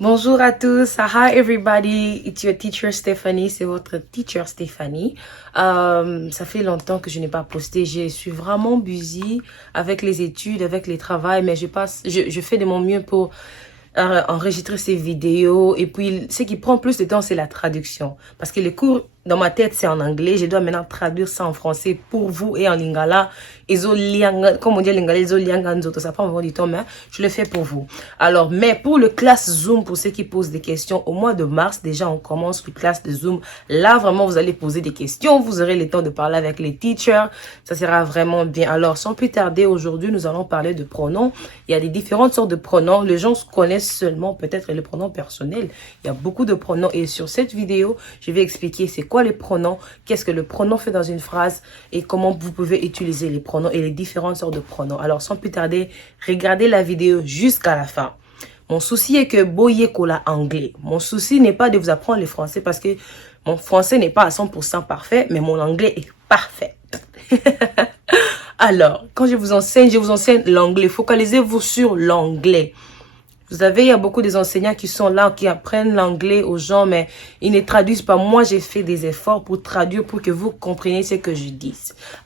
Bonjour à tous, hi everybody, it's your teacher Stéphanie, c'est votre teacher Stéphanie. Ça fait longtemps que je n'ai pas posté, je suis vraiment busy avec les études, avec les travails, mais je fais de mon mieux pour enregistrer ces vidéos. Et puis, ce qui prend plus de temps, c'est la traduction. Parce que les cours, dans ma tête, c'est en anglais. Je dois maintenant traduire ça en français pour vous et en lingala. Comme on dit en lingala, ça prend vraiment du temps, mais je le fais pour vous. Alors, mais pour le classe Zoom, pour ceux qui posent des questions, au mois de mars, déjà, on commence le classe de Zoom. Là, vraiment, vous allez poser des questions. Vous aurez le temps de parler avec les teachers. Ça sera vraiment bien. Alors, sans plus tarder, aujourd'hui, nous allons parler de pronoms. Il y a des différentes sortes de pronoms. Les gens connaissent seulement peut-être les pronoms personnels. Il y a beaucoup de pronoms. Et sur cette vidéo, je vais expliquer c'est quoi les pronoms, qu'est-ce que le pronom fait dans une phrase et comment vous pouvez utiliser les pronoms et les différentes sortes de pronoms. Alors, sans plus tarder, regardez la vidéo jusqu'à la fin. Mon souci est que boye kola anglais. Mon souci n'est pas de vous apprendre le français parce que mon français n'est pas à 100% parfait, mais mon anglais est parfait. Alors, quand je vous enseigne l'anglais. Focalisez-vous sur l'anglais. Vous savez, il y a beaucoup des enseignants qui sont là, qui apprennent l'anglais aux gens, mais ils ne traduisent pas. Moi, j'ai fait des efforts pour traduire, pour que vous compreniez ce que je dis.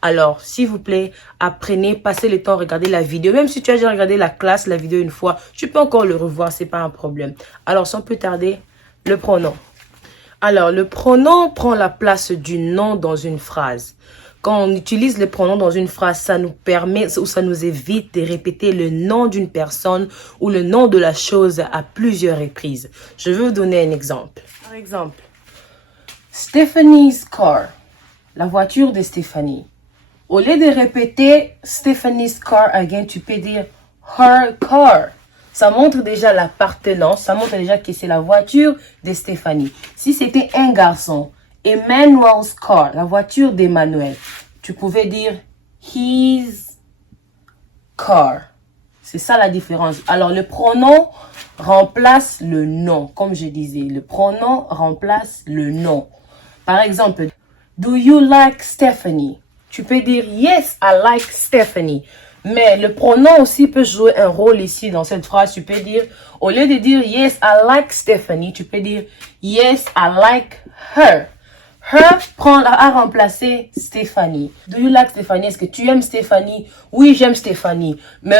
Alors, s'il vous plaît, apprenez, passez le temps, regardez la vidéo. Même si tu as déjà regardé la vidéo une fois, tu peux encore le revoir, c'est pas un problème. Alors, sans plus tarder, le pronom. Alors, le pronom prend la place du nom dans une phrase. Quand on utilise le pronom dans une phrase, ça nous permet ou ça nous évite de répéter le nom d'une personne ou le nom de la chose à plusieurs reprises. Je vais vous donner un exemple. Par exemple, Stephanie's car, la voiture de Stéphanie. Au lieu de répéter Stephanie's car again, tu peux dire her car. Ça montre déjà l'appartenance, ça montre déjà que c'est la voiture de Stéphanie. Si c'était un garçon, Emmanuel's car, la voiture d'Emmanuel. Tu pouvais dire his car. C'est ça la différence. Alors, le pronom remplace le nom. Comme je disais, le pronom remplace le nom. Par exemple, do you like Stephanie? Tu peux dire yes, I like Stephanie. Mais le pronom aussi peut jouer un rôle ici dans cette phrase. Tu peux dire, au lieu de dire yes, I like Stephanie, tu peux dire yes, I like her. Her a remplacé Stéphanie. Do you like Stéphanie? Est-ce que tu aimes Stéphanie? Oui, j'aime Stéphanie. Mais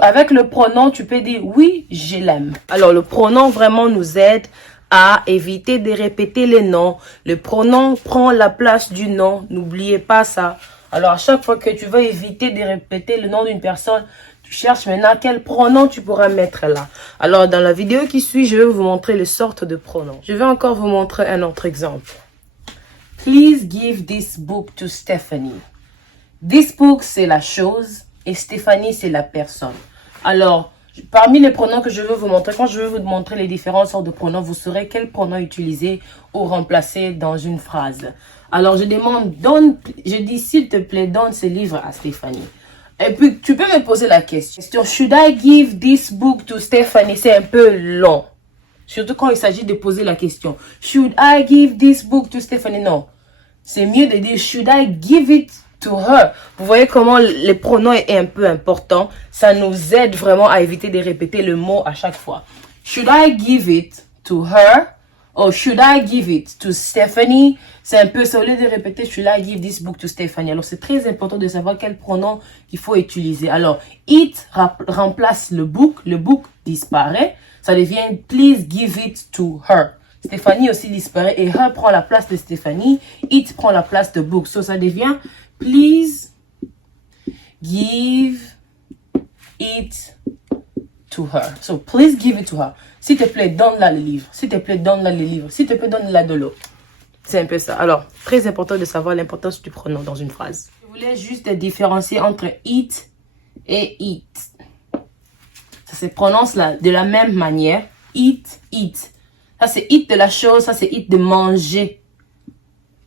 avec le pronom, tu peux dire oui, je l'aime. Alors, le pronom vraiment nous aide à éviter de répéter les noms. Le pronom prend la place du nom. N'oubliez pas ça. Alors, à chaque fois que tu veux éviter de répéter le nom d'une personne, tu cherches maintenant quel pronom tu pourras mettre là. Alors, dans la vidéo qui suit, je vais vous montrer les sortes de pronoms. Je vais encore vous montrer un autre exemple. Please give this book to Stephanie. This book, c'est la chose et Stéphanie, c'est la personne. Alors, parmi les pronoms que je veux vous montrer, quand je vais vous montrer les différentes sortes de pronoms, vous saurez quel pronom utiliser ou remplacer dans une phrase. Alors, je demande, je dis s'il te plaît, donne ce livre à Stéphanie. Et puis, tu peux me poser la question. Should I give this book to Stephanie? C'est un peu long. Surtout quand il s'agit de poser la question. Should I give this book to Stephanie? Non. C'est mieux de dire should I give it to her? Vous voyez comment le pronom est un peu important. Ça nous aide vraiment à éviter de répéter le mot à chaque fois. Should I give it to her? Or should I give it to Stephanie? C'est un peu ça. Au lieu de répéter should I give this book to Stephanie? Alors, c'est très important de savoir quel pronom il faut utiliser. Alors, it remplace le book. Le book disparaît. Ça devient please give it to her. Stéphanie aussi disparaît et her prend la place de Stéphanie. It prend la place de book. So, ça devient please give it to her. So, please give it to her. S'il te plaît, donne-la le livre. S'il te plaît, donne-la le livre. S'il te plaît, donne-la de l'eau. C'est un peu ça. Alors, très important de savoir l'importance du pronom dans une phrase. Je voulais juste différencier entre it et eat. Ça se prononce là, de la même manière. Eat, eat. Ça, c'est eat de la chose. Ça, c'est eat de manger.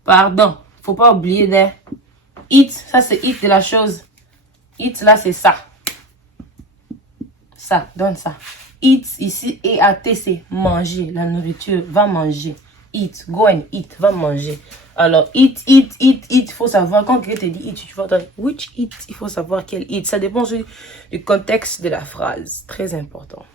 Pardon. Faut pas oublier de eat. Ça, c'est eat de la chose. Eat, là, c'est ça. Ça, donne ça. Eat, ici, E-A-T, c'est manger. La nourriture, va manger. Eat, go and eat, va manger. Alors, eat, eat, eat, eat. Il faut savoir, quand quelqu'un te dit eat, tu vas dire which eat. Il faut savoir quel eat. Ça dépend du contexte de la phrase. Très important.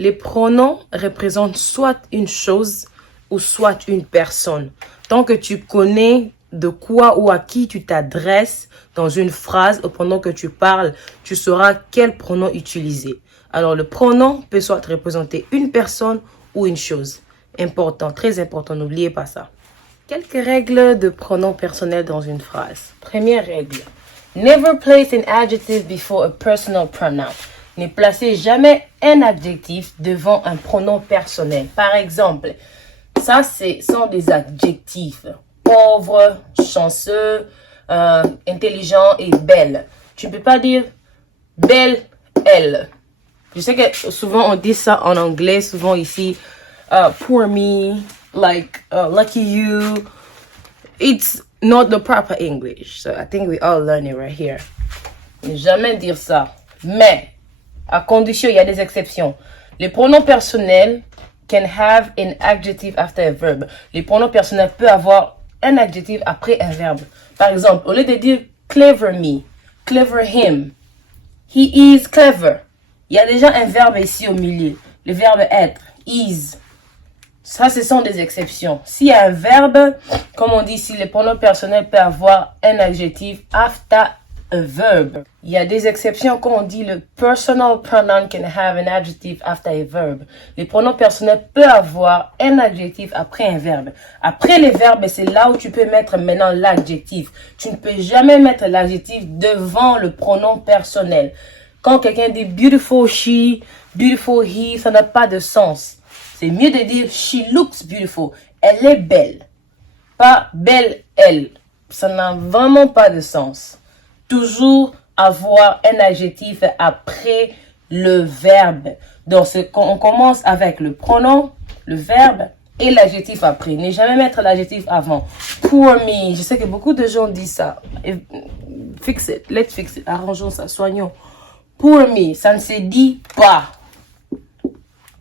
Les pronoms représentent soit une chose ou soit une personne. Tant que tu connais de quoi ou à qui tu t'adresses dans une phrase ou pendant que tu parles, tu sauras quel pronom utiliser. Alors, le pronom peut soit représenter une personne ou une chose. Important, très important, n'oubliez pas ça. Quelques règles de pronoms personnels dans une phrase. Première règle. Never place an adjective before a personal pronoun. Ne placez jamais un adjectif devant un pronom personnel. Par exemple, ça, sont des adjectifs. Pauvre, chanceux, intelligent et belle. Tu ne peux pas dire belle, elle. Je sais que souvent on dit ça en anglais, souvent ici, poor me, like, lucky you. It's not the proper English. So I think we all learn it right here. Ne jamais dire ça. Mais, à condition, il y a des exceptions. Les pronoms personnels can have an adjective after a verb. Les pronoms personnels peuvent avoir un adjectif après un verbe. Par exemple, au lieu de dire clever me, clever him, he is clever. Il y a déjà un verbe ici au milieu. Le verbe être, is. Ça, ce sont des exceptions. S'il y a un verbe, comme on dit ici, les pronoms personnels peuvent avoir un adjectif after a verb. Il y a des exceptions quand on dit le personal pronoun can have an adjective after a verb. Les pronoms personnels peuvent avoir un adjectif après un verbe. Après les verbes, c'est là où tu peux mettre maintenant l'adjectif. Tu ne peux jamais mettre l'adjectif devant le pronom personnel. Quand quelqu'un dit beautiful she, beautiful he, ça n'a pas de sens. C'est mieux de dire she looks beautiful. Elle est belle. Pas belle elle. Ça n'a vraiment pas de sens. Toujours avoir un adjectif après le verbe. Donc, on commence avec le pronom, le verbe et l'adjectif après. Ne jamais mettre l'adjectif avant. Poor me. Je sais que beaucoup de gens disent ça. Fix it. Let's fix it. Arrangeons ça. Soignons. Poor me. Ça ne se dit pas.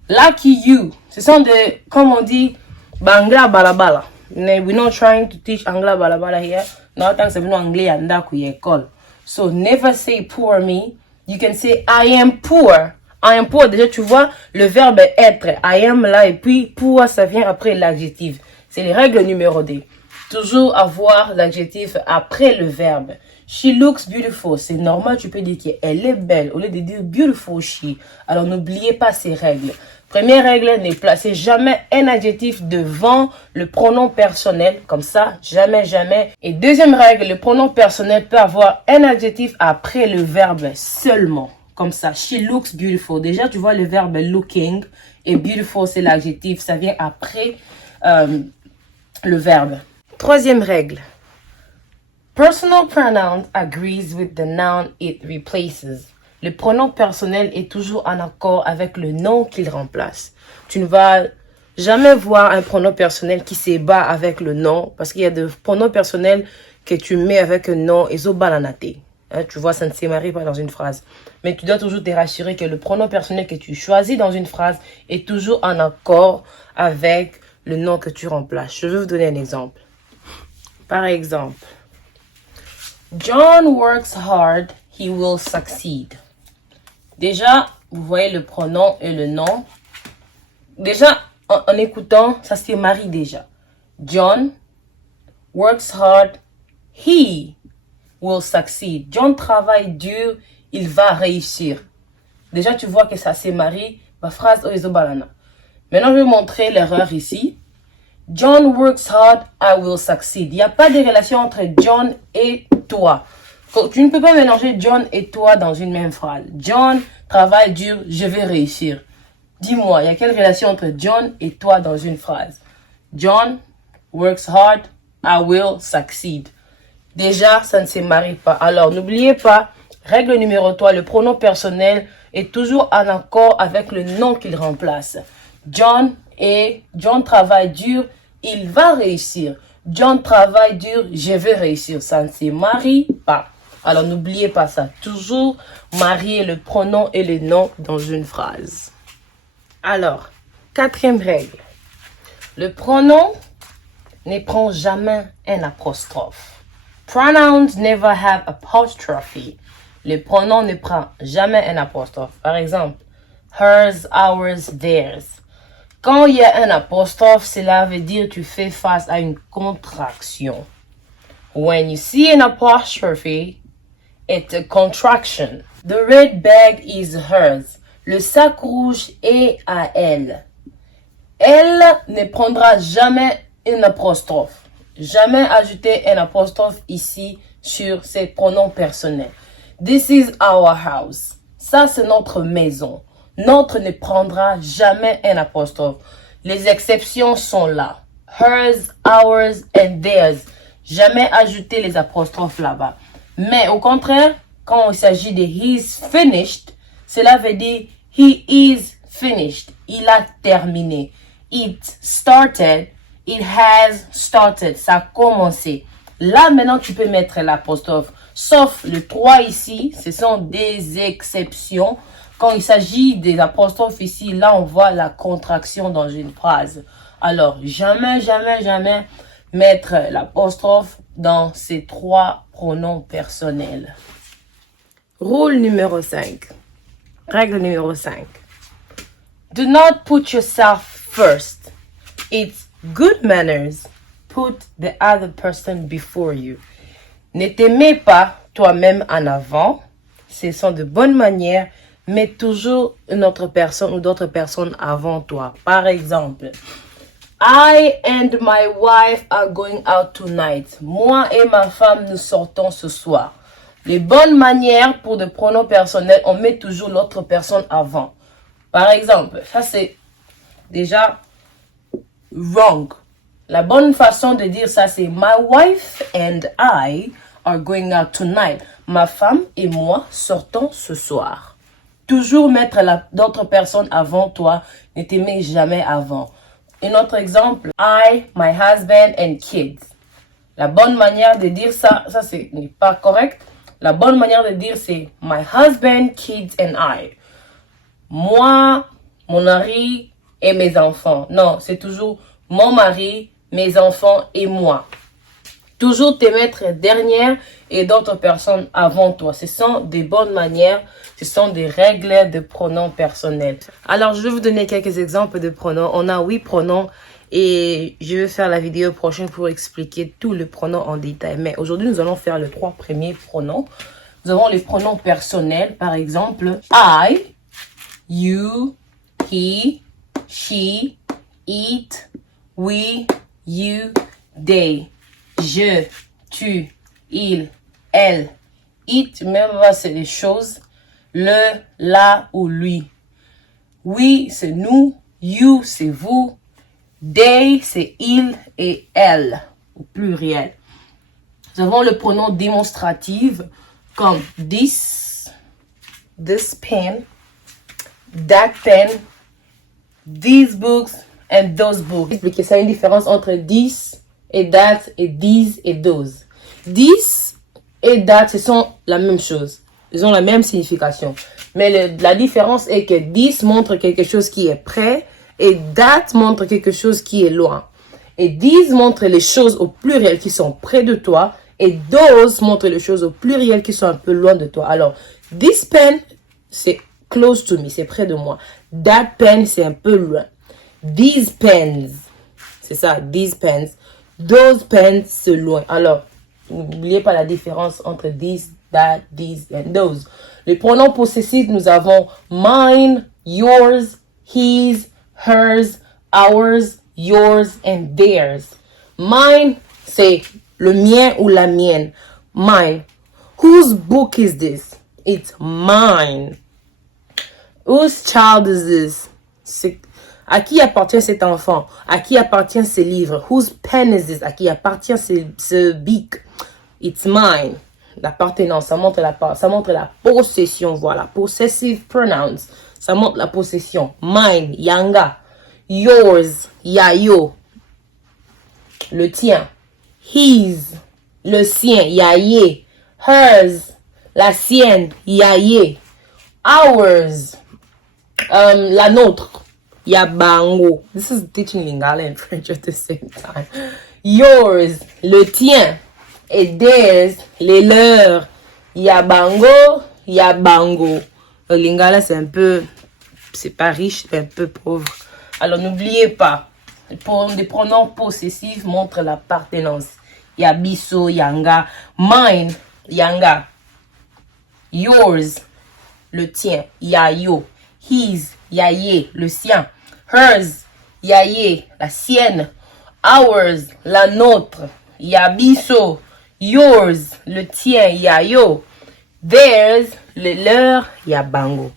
Lucky you. Ce sont des, comme on dit, bangla balabala. We're not trying to teach angla balabala here. No, thanks to anglais yanda ku école. So never say poor me. You can say I am poor. I am poor. Déjà, tu vois, le verbe être. I am là et puis poor, ça vient après l'adjectif. C'est les règles numéro 2. Toujours avoir l'adjectif après le verbe. She looks beautiful. C'est normal, tu peux dire qu'elle est belle au lieu de dire beautiful she. Alors n'oubliez pas ces règles. Première règle, ne placez jamais un adjectif devant le pronom personnel, comme ça, jamais, jamais. Et deuxième règle, le pronom personnel peut avoir un adjectif après le verbe seulement, comme ça. She looks beautiful. Déjà, tu vois le verbe looking et beautiful, c'est l'adjectif, ça vient après le verbe. Troisième règle. Personal pronoun agrees with the noun it replaces. Le pronom personnel est toujours en accord avec le nom qu'il remplace. Tu ne vas jamais voir un pronom personnel qui se bat avec le nom parce qu'il y a des pronoms personnels que tu mets avec un nom et zo balanate. Tu vois, ça ne se marie pas dans une phrase. Mais tu dois toujours te rassurer que le pronom personnel que tu choisis dans une phrase est toujours en accord avec le nom que tu remplaces. Je vais vous donner un exemple. Par exemple, John works hard, he will succeed. Déjà, vous voyez le pronom et le nom. Déjà, en écoutant, ça se marie déjà. John works hard, he will succeed. John travaille dur, il va réussir. Déjà, tu vois que ça se marie. Ma phrase oizobalana. Maintenant, je vais montrer l'erreur ici. John works hard, I will succeed. Il n'y a pas de relation entre John et toi. Tu ne peux pas mélanger John et toi dans une même phrase. John travaille dur, je vais réussir. Dis-moi, il y a quelle relation entre John et toi dans une phrase? John works hard, I will succeed. Déjà, ça ne se marie pas. Alors, n'oubliez pas, règle numéro 3, le pronom personnel est toujours en accord avec le nom qu'il remplace. John travaille dur, il va réussir. John travaille dur, je vais réussir. Ça ne se marie pas. Alors, n'oubliez pas ça. Toujours marier le pronom et le nom dans une phrase. Alors, quatrième règle. Le pronom ne prend jamais un apostrophe. Pronouns never have apostrophe. Le pronom ne prend jamais un apostrophe. Par exemple, hers, ours, theirs. Quand il y a un apostrophe, cela veut dire que tu fais face à une contraction. When you see an apostrophe, it's a contraction. The red bag is hers. Le sac rouge est à elle. Elle ne prendra jamais une apostrophe. Jamais ajouter un apostrophe ici sur ses pronoms personnels. This is our house. Ça, c'est notre maison. Notre ne prendra jamais un apostrophe. Les exceptions sont là. Hers, ours and theirs. Jamais ajouter les apostrophes là-bas. Mais au contraire, quand il s'agit de he's finished, cela veut dire he is finished. Il a terminé. It started. It has started. Ça a commencé. Là, maintenant, tu peux mettre l'apostrophe. Sauf le 3 ici, ce sont des exceptions. Quand il s'agit des apostrophes ici, là, on voit la contraction dans une phrase. Alors, jamais, jamais, jamais mettre l'apostrophe dans ces 3 pronoms personnels. Rôle numéro 5. Règle numéro 5. Do not put yourself first. It's good manners. Put the other person before you. Ne t'aimez pas toi-même en avant. Ce sont de bonnes manières. Mets toujours une autre personne ou d'autres personnes avant toi. Par exemple, I and my wife are going out tonight. Moi et ma femme, nous sortons ce soir. Les bonnes manières pour des pronoms personnels, on met toujours l'autre personne avant. Par exemple, ça c'est déjà wrong. La bonne façon de dire ça, c'est my wife and I are going out tonight. Ma femme et moi sortons ce soir. Toujours mettre d'autres personnes avant toi. Ne t'aimer jamais avant. Un autre exemple, I, my husband and kids. La bonne manière de dire ça, n'est pas correct. La bonne manière de dire c'est my husband, kids and I. Moi, mon mari et mes enfants. Non, c'est toujours mon mari, mes enfants et moi. Toujours te mettre dernière et d'autres personnes avant toi. Ce sont des bonnes manières, ce sont des règles de pronoms personnels. Alors, je vais vous donner quelques exemples de pronoms. On a 8 pronoms et je vais faire la vidéo prochaine pour expliquer tous les pronoms en détail. Mais aujourd'hui, nous allons faire les 3 premiers pronoms. Nous avons les pronoms personnels, par exemple, I, you, he, she, it, we, you, they. Je, tu, il, elle. It, même là, c'est les choses. Le, la ou lui. We, c'est nous. You, c'est vous. They, c'est il et elle, au pluriel. Nous avons le pronom démonstratif comme this pen, that pen, these books and those books. Expliquer ça, une différence entre this et that et these et those. This et that, ce sont la même chose. Ils ont la même signification. Mais la différence est que this montre quelque chose qui est près et that montre quelque chose qui est loin. Et these montre les choses au pluriel qui sont près de toi et those montre les choses au pluriel qui sont un peu loin de toi. Alors, this pen, c'est close to me, c'est près de moi. That pen, c'est un peu loin. These pens, c'est ça, these pens. Those pens, c'est loin. Alors, n'oubliez pas la différence entre this, that, these and those. Les pronoms possessifs, nous avons mine, yours, his, hers, ours, yours and theirs. Mine, c'est le mien ou la mienne. Mine. Whose book is this? It's mine. Whose child is this? C'est à qui appartient cet enfant? À qui appartient ce livre? Whose pen is this? À qui appartient ce bic? It's mine. L'appartenance, ça montre la possession, voilà. Possessive pronouns, ça montre la possession. Mine, yanga. Yours, yayo. Le tien. His, le sien, yaye. Hers, la sienne, yaye. Ours, la nôtre. Yabango. This is teaching Lingala and French at the same time. Yours, le tien. Et theirs, les leurs. Yabango, yabango. Le Lingala, c'est un peu c'est pas riche, c'est un peu pauvre. Alors, n'oubliez pas, les pronoms possessifs montrent l'appartenance. Il y a biso, yanga, mine, yanga, yours, le tien, yayo, his, yaye, le sien, hers, yaye, la sienne, ours, la nôtre, yabiso, yours, le tien, yayo, theirs, le leur, yabango.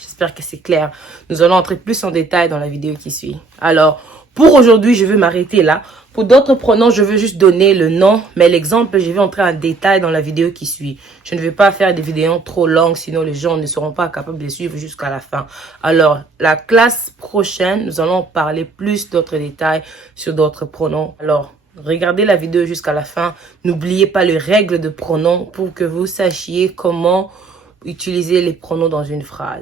J'espère que c'est clair. Nous allons entrer plus en détail dans la vidéo qui suit. Alors, pour aujourd'hui, je vais m'arrêter là. Pour d'autres pronoms, je veux juste donner le nom, mais l'exemple, je vais entrer en détail dans la vidéo qui suit. Je ne vais pas faire des vidéos trop longues, sinon les gens ne seront pas capables de suivre jusqu'à la fin. Alors, la classe prochaine, nous allons parler plus d'autres détails sur d'autres pronoms. Alors, regardez la vidéo jusqu'à la fin. N'oubliez pas les règles de pronoms pour que vous sachiez comment utiliser les pronoms dans une phrase.